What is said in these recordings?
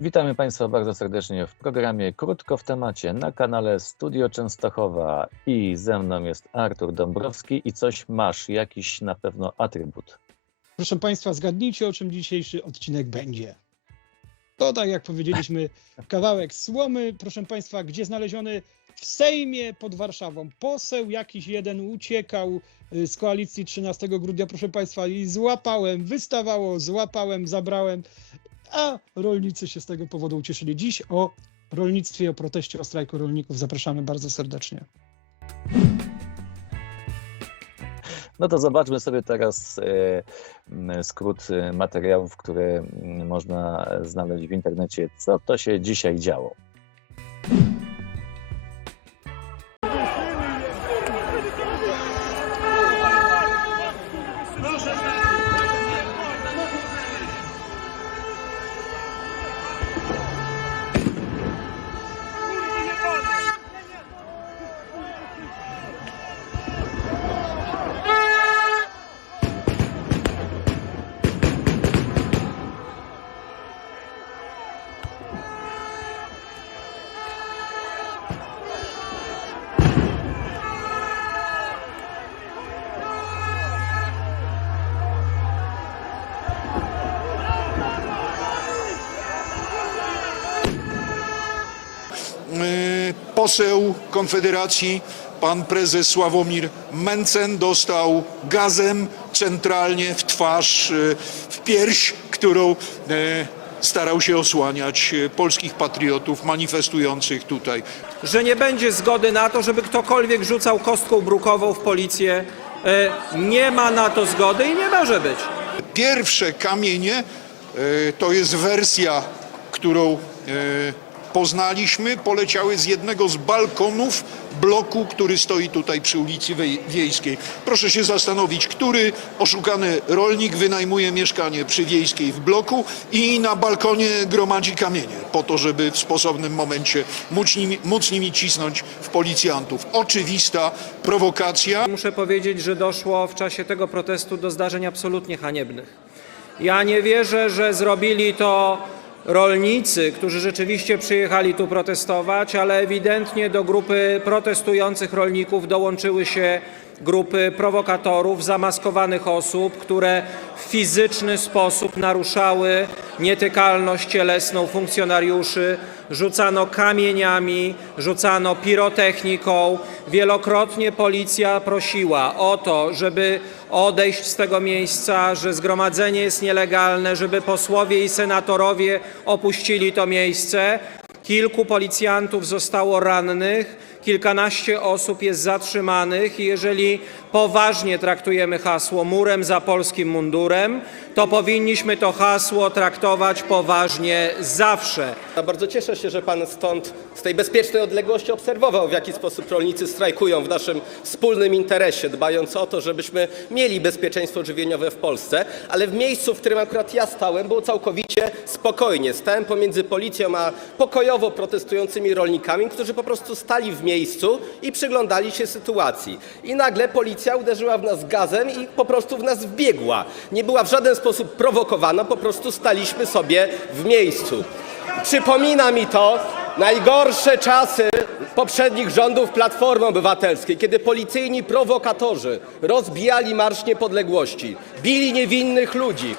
Witamy Państwa bardzo serdecznie w programie Krótko w temacie na kanale Studio Częstochowa i ze mną jest Artur Dąbrowski i coś masz, jakiś na pewno atrybut. Proszę Państwa, zgadnijcie, o czym dzisiejszy odcinek będzie. To tak jak powiedzieliśmy, kawałek słomy, proszę Państwa, gdzie znaleziony w Sejmie pod Warszawą. Poseł jakiś jeden uciekał y, z koalicji 13 grudnia, proszę Państwa, i złapałem, wystawało, złapałem, zabrałem, a rolnicy się z tego powodu ucieszyli. Dziś o rolnictwie, o proteście, o strajku rolników zapraszamy bardzo serdecznie. No to zobaczmy sobie teraz e, skrót e, materiałów, które można znaleźć w internecie, co to się dzisiaj działo. Poseł Konfederacji, pan prezes Sławomir Mencen dostał gazem centralnie w twarz, y, w pierś, którą y, starał się osłaniać y, polskich patriotów manifestujących tutaj. że nie będzie zgody na to, żeby ktokolwiek rzucał kostką brukową w policję. E, Nie ma na to zgody i nie może być. Pierwsze kamienie to jest wersja, którą poznaliśmy, poleciały z jednego z balkonów bloku, który stoi tutaj przy ulicy Wiejskiej. Proszę się zastanowić, który oszukany rolnik wynajmuje mieszkanie przy Wiejskiej w bloku i na balkonie gromadzi kamienie po to, żeby w stosownym momencie móc nimi, móc nimi cisnąć w policjantów. Oczywista prowokacja. Muszę powiedzieć, że doszło w czasie tego protestu do zdarzeń absolutnie haniebnych. Ja nie wierzę, że zrobili to rolnicy, którzy rzeczywiście przyjechali tu protestować, ale ewidentnie do grupy protestujących rolników dołączyły się grupy prowokatorów, zamaskowanych osób, które w fizyczny sposób naruszały nietykalność cielesną funkcjonariuszy, rzucano kamieniami, rzucano pirotechniką. Wielokrotnie policja prosiła o to, żeby odejść z tego miejsca, że zgromadzenie jest nielegalne, żeby posłowie i senatorowie opuścili to miejsce. Kilku policjantów zostało rannych, kilkanaście osób jest zatrzymanych i jeżeli poważnie traktujemy hasło murem za polskim mundurem, to powinniśmy to hasło traktować poważnie zawsze. Ja bardzo cieszę się, że pan stąd z tej bezpiecznej odległości obserwował, w jaki sposób rolnicy strajkują w naszym wspólnym interesie, dbając o to, żebyśmy mieli bezpieczeństwo żywieniowe w Polsce, ale w miejscu, w którym akurat ja stałem, było całkowicie spokojnie. Stałem pomiędzy policją a pokojowo protestującymi rolnikami, którzy po prostu stali w miejscu i przyglądali się sytuacji. I nagle policja uderzyła w nas gazem i po prostu w nas wbiegła. Nie była w żaden sposób prowokowana, po prostu staliśmy sobie w miejscu. Przypomina mi to najgorsze czasy poprzednich rządów Platformy Obywatelskiej, kiedy policyjni prowokatorzy rozbijali Marsz Niepodległości, bili niewinnych ludzi.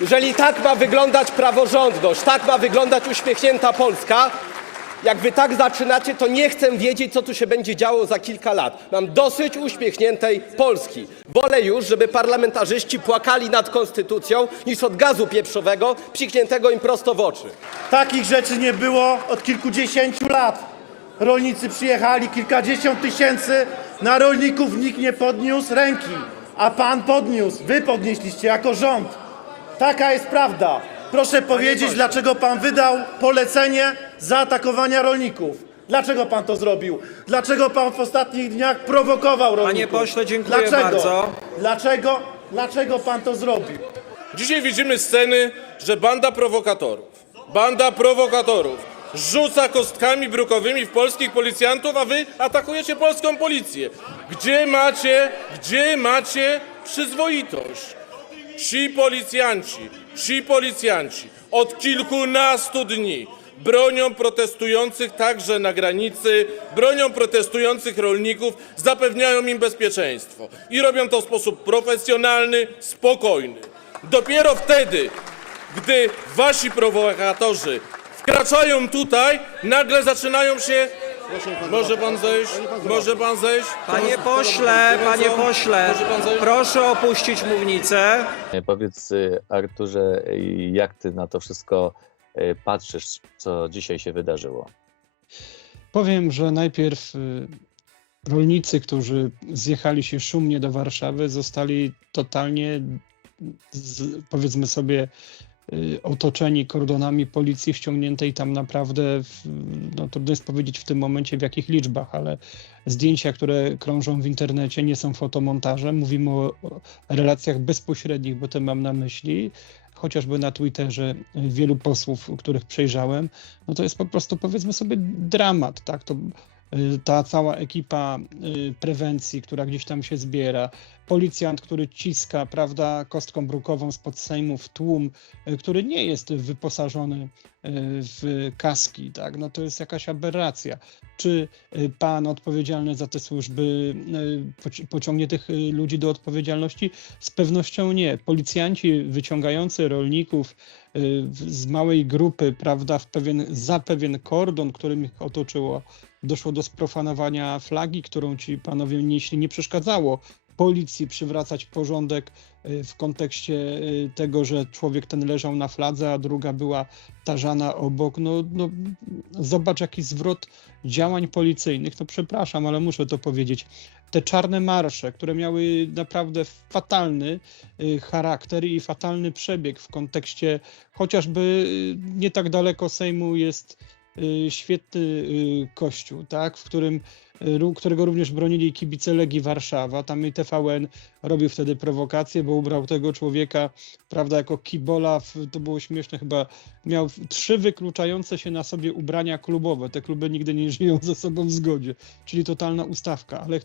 Jeżeli tak ma wyglądać praworządność, tak ma wyglądać uśmiechnięta Polska, jak wy tak zaczynacie, to nie chcę wiedzieć, co tu się będzie działo za kilka lat. Mam dosyć uśmiechniętej Polski. Wolę już, żeby parlamentarzyści płakali nad konstytucją, niż od gazu pieprzowego psikniętego im prosto w oczy. Takich rzeczy nie było od kilkudziesięciu lat. Rolnicy przyjechali, kilkadziesiąt tysięcy, na rolników nikt nie podniósł ręki, a pan podniósł, wy podnieśliście jako rząd. Taka jest prawda. Proszę powiedzieć, dlaczego pan wydał polecenie zaatakowania rolników. Dlaczego pan to zrobił? Dlaczego pan w ostatnich dniach prowokował rolników? pośle, dziękuję Dlaczego? bardzo. Dlaczego? Dlaczego pan to zrobił? Dzisiaj widzimy sceny, że banda prowokatorów, banda prowokatorów rzuca kostkami brukowymi w polskich policjantów, a wy atakujecie polską policję. Gdzie macie, gdzie macie przyzwoitość? Ci policjanci, ci policjanci od kilkunastu dni bronią protestujących także na granicy, bronią protestujących rolników, zapewniają im bezpieczeństwo i robią to w sposób profesjonalny, spokojny. Dopiero wtedy, gdy wasi prowokatorzy wkraczają tutaj, nagle zaczynają się. Może pan zejść? Może pan zejść? Panie pośle, panie pośle, Może pan zejść? proszę opuścić mównicę. Powiedz, y, Arturze, y, jak ty na to wszystko y, patrzysz, co dzisiaj się wydarzyło? Powiem, że najpierw y, rolnicy, którzy zjechali się szumnie do Warszawy, zostali totalnie, z, powiedzmy sobie, otoczeni kordonami policji ściągniętej tam naprawdę, w, no trudno jest powiedzieć w tym momencie w jakich liczbach, ale zdjęcia, które krążą w internecie nie są fotomontażem. Mówimy o, relacjach bezpośrednich, bo to mam na myśli. Chociażby na Twitterze y, wielu posłów, których przejrzałem, no to jest po prostu powiedzmy sobie dramat, tak? To y, ta cała ekipa y, prewencji, która gdzieś tam się zbiera, policjant, który ciska, prawda, kostką brukową spod Sejmu w tłum, y, który nie jest wyposażony y, w kaski, tak? No to jest jakaś aberracja. Czy y, pan odpowiedzialny za te służby poci- pociągnie tych ludzi do odpowiedzialności? Z pewnością nie. Policjanci wyciągający rolników z małej grupy, prawda, w pewien, za pewien kordon, którym ich otoczyło, doszło do sprofanowania flagi, którą ci panowie nieśli, nie przeszkadzało policji przywracać porządek y, w kontekście y, tego, że człowiek ten leżał na fladze, a druga była tarzana obok. No, no, zobacz jaki zwrot działań policyjnych. No przepraszam, ale muszę to powiedzieć. Te czarne marsze, które miały naprawdę fatalny y, charakter i fatalny przebieg w kontekście chociażby nie tak daleko Sejmu jest świetny y, kościół, tak, w którym y, którego również bronili kibice Legii Warszawa. Tam i TVN robił wtedy prowokację, bo ubrał tego człowieka, prawda, jako kibola, to było śmieszne chyba, miał trzy wykluczające się na sobie ubrania klubowe. Te kluby nigdy nie żyją ze sobą w zgodzie, czyli totalna ustawka, ale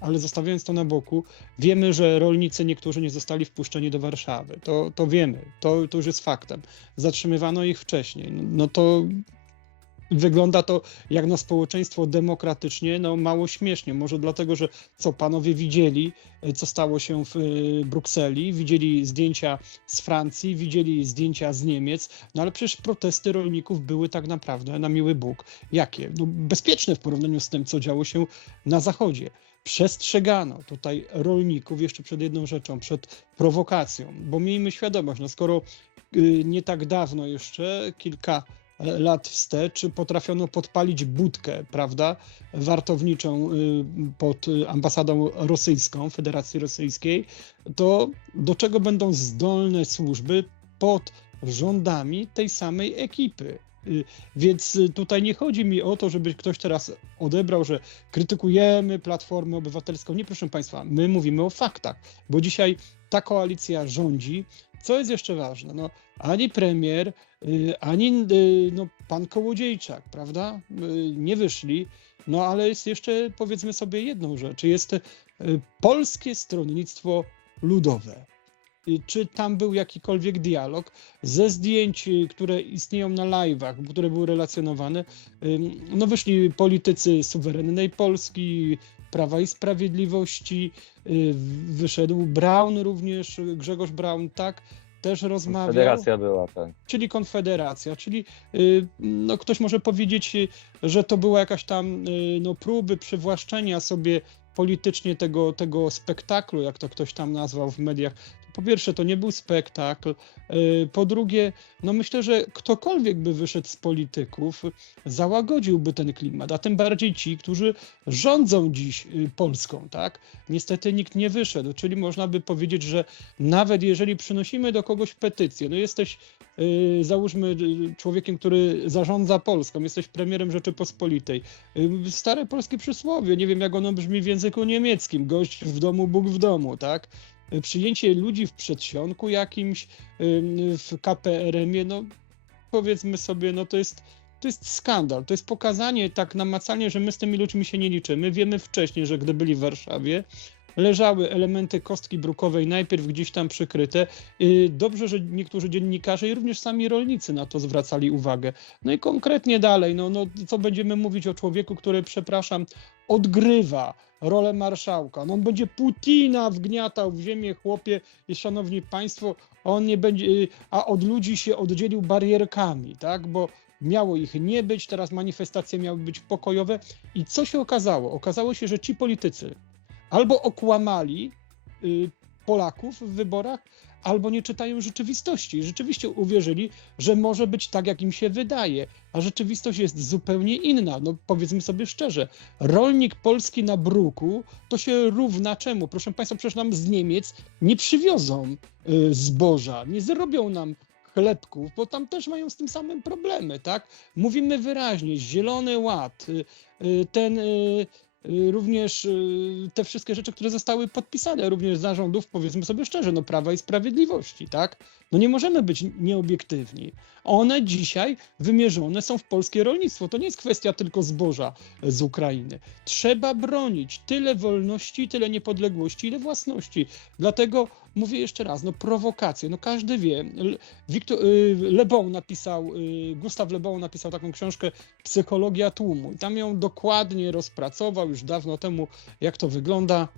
ale zostawiając to na boku, wiemy, że rolnicy niektórzy nie zostali wpuszczeni do Warszawy. To, to wiemy, to, to już jest faktem. Zatrzymywano ich wcześniej. No, no to wygląda to jak na społeczeństwo demokratycznie, no mało śmiesznie. Może dlatego, że co panowie widzieli, e, co stało się w e, Brukseli, widzieli zdjęcia z Francji, widzieli zdjęcia z Niemiec, no ale przecież protesty rolników były tak naprawdę na miły Bóg. Jakie? No bezpieczne w porównaniu z tym, co działo się na Zachodzie przestrzegano tutaj rolników jeszcze przed jedną rzeczą, przed prowokacją, bo miejmy świadomość, no skoro y, nie tak dawno jeszcze, kilka lat wstecz, potrafiono podpalić budkę, prawda, wartowniczą y, pod ambasadą rosyjską, Federacji Rosyjskiej, to do czego będą zdolne służby pod rządami tej samej ekipy? Y, Więc tutaj nie chodzi mi o to, żeby ktoś teraz odebrał, że krytykujemy Platformę Obywatelską. Nie, proszę Państwa, my mówimy o faktach, bo dzisiaj ta koalicja rządzi. Co jest jeszcze ważne? No, ani premier, y, ani y, no, pan Kołodziejczak, prawda? Y, Nie wyszli. No ale jest jeszcze, powiedzmy sobie jedną rzecz. Jest polskie stronnictwo ludowe. Czy tam był jakikolwiek dialog ze zdjęć, które istnieją na live'ach, które były relacjonowane? No wyszli politycy suwerennej Polski, Prawa i Sprawiedliwości, y, wyszedł Braun również, Grzegorz Braun, tak, też rozmawiał Federacja była, tak. czyli Konfederacja, czyli y, no, ktoś może powiedzieć, y, że to była jakaś tam no, próby przywłaszczenia sobie politycznie tego, tego spektaklu, jak to ktoś tam nazwał w mediach. Po pierwsze, to nie był spektakl. y, Po drugie, no myślę, że ktokolwiek by wyszedł z polityków, załagodziłby ten klimat, a tym bardziej ci, którzy rządzą dziś y, Polską, tak? Niestety nikt nie wyszedł, czyli można by powiedzieć, że nawet jeżeli przynosimy do kogoś petycję, no jesteś y, załóżmy człowiekiem, który zarządza Polską, jesteś premierem Rzeczypospolitej. Stare polskie przysłowie, nie wiem jak ono brzmi w języku niemieckim, gość w domu, Bóg w domu, tak? Y, Przyjęcie ludzi w przedsionku jakimś, y, w KPRM-ie, no powiedzmy sobie, no to jest, to jest skandal, to jest pokazanie tak namacalnie, że my z tymi ludźmi się nie liczymy. Wiemy wcześniej, że gdy byli w Warszawie, leżały elementy kostki brukowej najpierw gdzieś tam przykryte. Y, Dobrze, że niektórzy dziennikarze i również sami rolnicy na to zwracali uwagę. No i konkretnie dalej, no, no co będziemy mówić o człowieku, który, przepraszam, odgrywa rolę marszałka. No on będzie Putina wgniatał w ziemię, chłopie i szanowni państwo, on nie będzie, y, a od ludzi się oddzielił barierkami, tak, bo miało ich nie być, teraz manifestacje miały być pokojowe i co się okazało? Okazało się, że ci politycy albo okłamali y, Polaków w wyborach, albo nie czytają rzeczywistości. Rzeczywiście uwierzyli, że może być tak, jak im się wydaje, a rzeczywistość jest zupełnie inna. No powiedzmy sobie szczerze, rolnik polski na bruku to się równa czemu? Proszę Państwa, przecież nam z Niemiec nie przywiozą y, zboża, nie zrobią nam chlebków, bo tam też mają z tym samym problemy, tak? Mówimy wyraźnie, Zielony Ład, y, ten również y, te wszystkie rzeczy, które zostały podpisane również zarządów, powiedzmy sobie szczerze, no Prawa i Sprawiedliwości, tak? No nie możemy być nieobiektywni. One dzisiaj wymierzone są w polskie rolnictwo. To nie jest kwestia tylko zboża z Ukrainy. Trzeba bronić tyle wolności, tyle niepodległości, ile własności. Dlatego mówię jeszcze raz, no prowokacje, no każdy wie. Wiktor, y, Le napisał, y, Gustaw Le Bon napisał taką książkę Psychologia tłumu i tam ją dokładnie rozpracował już dawno temu, jak to wygląda.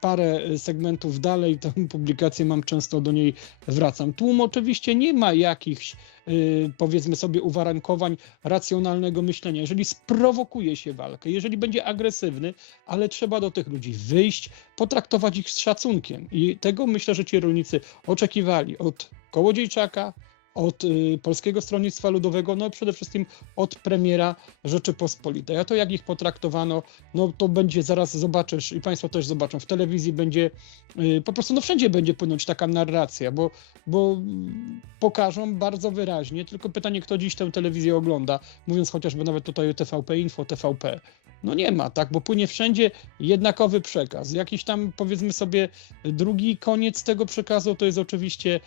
Parę y, segmentów dalej, tę publikację mam często do niej wracam. Tłum oczywiście nie ma jakichś, y, powiedzmy sobie, uwarunkowań racjonalnego myślenia. Jeżeli sprowokuje się walkę, jeżeli będzie agresywny, ale trzeba do tych ludzi wyjść, potraktować ich z szacunkiem. I tego myślę, że ci rolnicy oczekiwali od Kołodziejczaka, od y, Polskiego Stronnictwa Ludowego, no przede wszystkim od premiera Rzeczypospolitej. A to jak ich potraktowano, no to będzie zaraz zobaczysz i Państwo też zobaczą, w telewizji będzie, y, po prostu no wszędzie będzie płynąć taka narracja, bo, bo pokażą bardzo wyraźnie, tylko pytanie, kto dziś tę telewizję ogląda, mówiąc chociażby nawet tutaj o TVP Info, TVP. No nie ma, tak, bo płynie wszędzie jednakowy przekaz. Jakiś tam, powiedzmy sobie, drugi koniec tego przekazu to jest oczywiście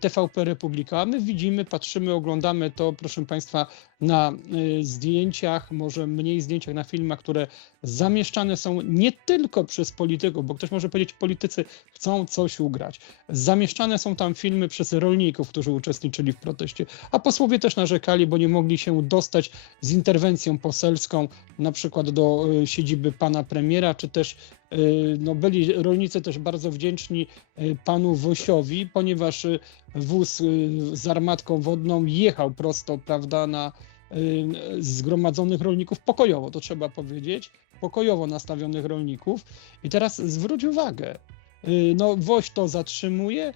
TVP Republika. A my widzimy, patrzymy, oglądamy to, proszę Państwa, na e, zdjęciach, może mniej zdjęciach, na filmach, które zamieszczane są nie tylko przez polityków, bo ktoś może powiedzieć, politycy chcą coś ugrać. Zamieszczane są tam filmy przez rolników, którzy uczestniczyli w proteście, a posłowie też narzekali, bo nie mogli się dostać z interwencją poselską, na przykład do e, siedziby pana premiera, czy też e, no, byli rolnicy też bardzo wdzięczni e, panu Wosiowi, ponieważ e, wóz e, z armatką wodną jechał prosto, prawda, na e, zgromadzonych rolników pokojowo, to trzeba powiedzieć, pokojowo nastawionych rolników. I teraz zwróć uwagę, no Woś to zatrzymuje,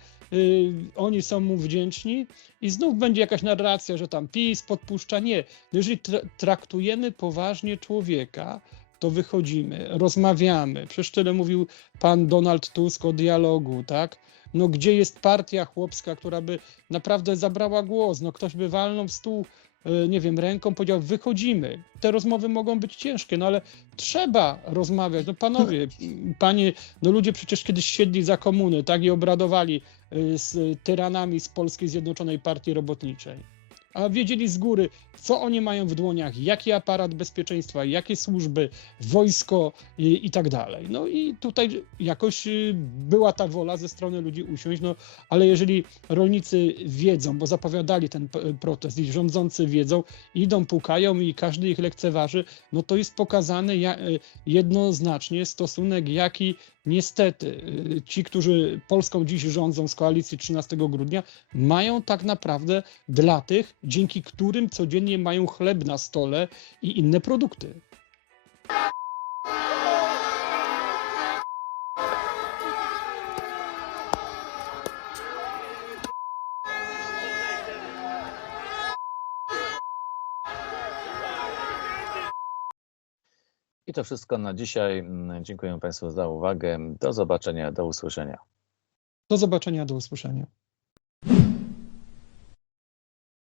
oni są mu wdzięczni i znów będzie jakaś narracja, że tam PiS podpuszcza. Nie. Jeżeli tra- traktujemy poważnie człowieka, to wychodzimy, rozmawiamy. Przecież tyle mówił pan Donald Tusk o dialogu, tak? No gdzie jest partia chłopska, która by naprawdę zabrała głos? No ktoś by walnął w stół y, nie wiem, ręką powiedział, wychodzimy. Te rozmowy mogą być ciężkie, no ale trzeba rozmawiać. No panowie, panie, no ludzie przecież kiedyś siedli za komuny, tak, i obradowali y, z tyranami z Polskiej Zjednoczonej Partii Robotniczej. A wiedzieli z góry, co oni mają w dłoniach, jaki aparat bezpieczeństwa, jakie służby, wojsko i, i tak dalej. No i tutaj jakoś y, była ta wola ze strony ludzi usiąść, no ale jeżeli rolnicy wiedzą, bo zapowiadali ten protest i rządzący wiedzą, idą, pukają i każdy ich lekceważy, no to jest pokazany y, jednoznacznie stosunek, jaki niestety y, ci, którzy Polską dziś rządzą z koalicji 13 grudnia, mają tak naprawdę dla tych, dzięki którym codziennie mają chleb na stole i inne produkty. I to wszystko na dzisiaj. Mm, Dziękuję Państwu za uwagę. Do zobaczenia, do usłyszenia. Do zobaczenia, do usłyszenia.